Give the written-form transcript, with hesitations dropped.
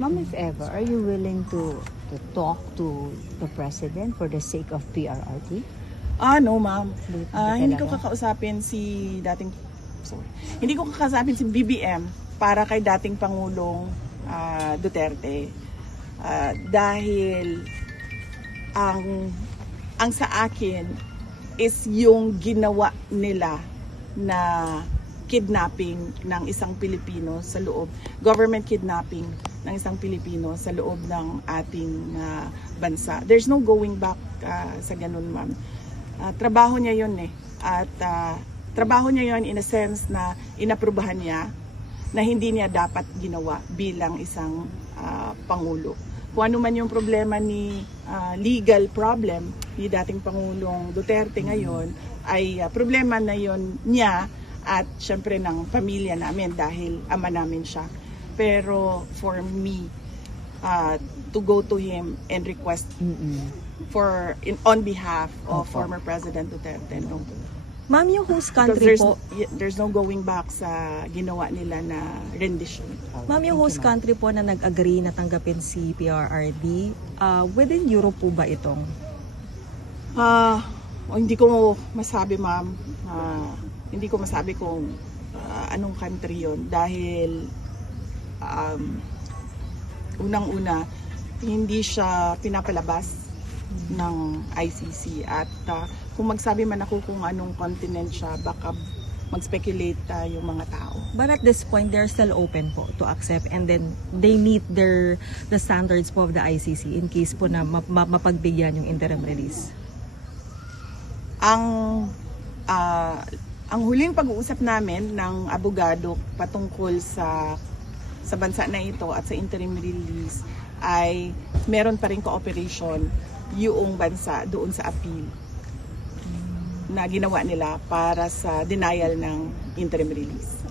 Ma'am, if ever, are you willing to talk to the president for the sake of PRRD? No, ma'am. Hindi ko talaga? kakausapin Hindi ko kakausapin si BBM para kay dating Pangulong Duterte. Dahil ang sa akin is yung ginawa nila na kidnapping ng isang Pilipino sa loob, government kidnapping ng isang Pilipino sa loob ng ating bansa. There's no going back sa ganun, ma'am. Trabaho niya yun at trabaho niya yun in a sense na inaprubahan niya na hindi niya dapat ginawa bilang isang Pangulo. Kung ano man yung problema legal problem ni dating Pangulong Duterte ngayon ay problema na yon niya at syempre ng pamilya namin dahil ama namin siya. Pero for me to go to him and request on behalf of former President Duterte, no. Ma'am, yung host Because country po, there's no going back sa ginawa nila na rendition. ma'am, yung host country po na nag-agree na tanggapin si PRRD, within Europe po ba itong? Hindi ko masabi, ma'am. Hindi ko masabi kung anong country yon dahil unang-una hindi siya pinapalabas ng ICC at kung magsabi man ako kung anong continent siya, baka mag-speculate yung mga tao. But at this point, they're still open po to accept and then they meet the standards po of the ICC in case po na mapagbigyan yung interim release. Ang huling pag-uusap namin ng abogado patungkol sa bansa na ito at sa interim release ay meron pa rin cooperation yung bansa doon sa appeal na ginawa nila para sa denial ng interim release.